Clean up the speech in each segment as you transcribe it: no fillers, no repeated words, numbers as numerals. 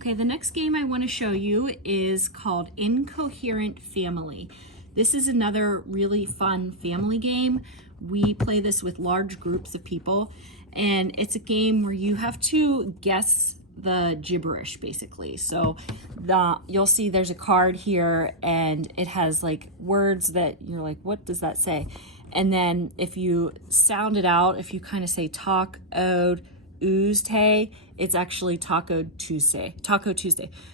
Okay, the next game I want to show you is called Incoherent Family. This is another really fun family game. We play this with large groups of people, and it's a game where you have to guess the gibberish basically. So you'll see there's a card here and it has like words that you're like, what does that say? And then if you sound it out, if you kind of say talk, ode, Tuesday, it's actually Taco Tuesday.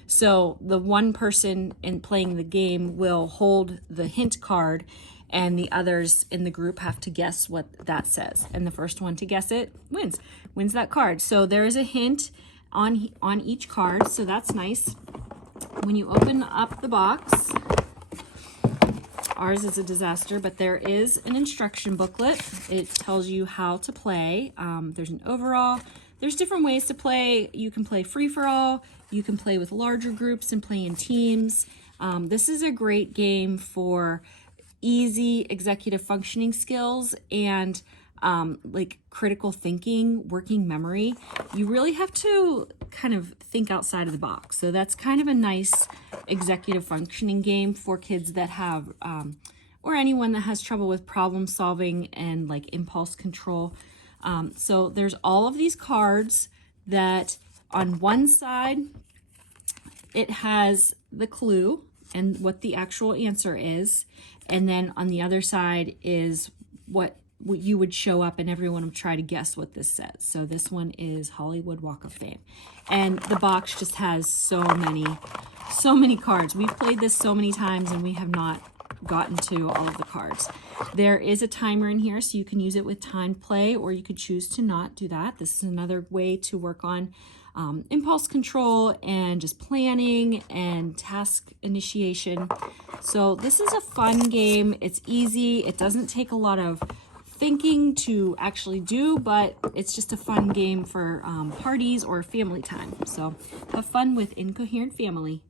So the one person in playing the game will hold the hint card and the others in the group have to guess what that says. And the first one to guess it wins that card. So there is a hint on each card, so that's nice. When you open up the box, ours is a disaster, but there is an instruction booklet. It tells you how to play. There's an overall. There's different ways to play. You can play free-for-all. You can play with larger groups and play in teams. This is a great game for easy executive functioning skills and like critical thinking, working memory. You really have to kind of think outside of the box. So that's kind of a nice executive functioning game for kids that have, or anyone that has trouble with problem solving and like impulse control. So there's all of these cards that on one side, it has the clue and what the actual answer is. And then on the other side is what you would show up and everyone would try to guess what this says. So this one is Hollywood Walk of Fame. And the box just has so many cards. We've played this so many times and we have not gotten to all of the cards. There is a timer in here, so you can use it with timed play, or you could choose to not do that. This is another way to work on impulse control and just planning and task initiation. So this is a fun game. It's easy. It doesn't take a lot of thinking to actually do, but it's just a fun game for parties or family time. So have fun with Incoherent Family.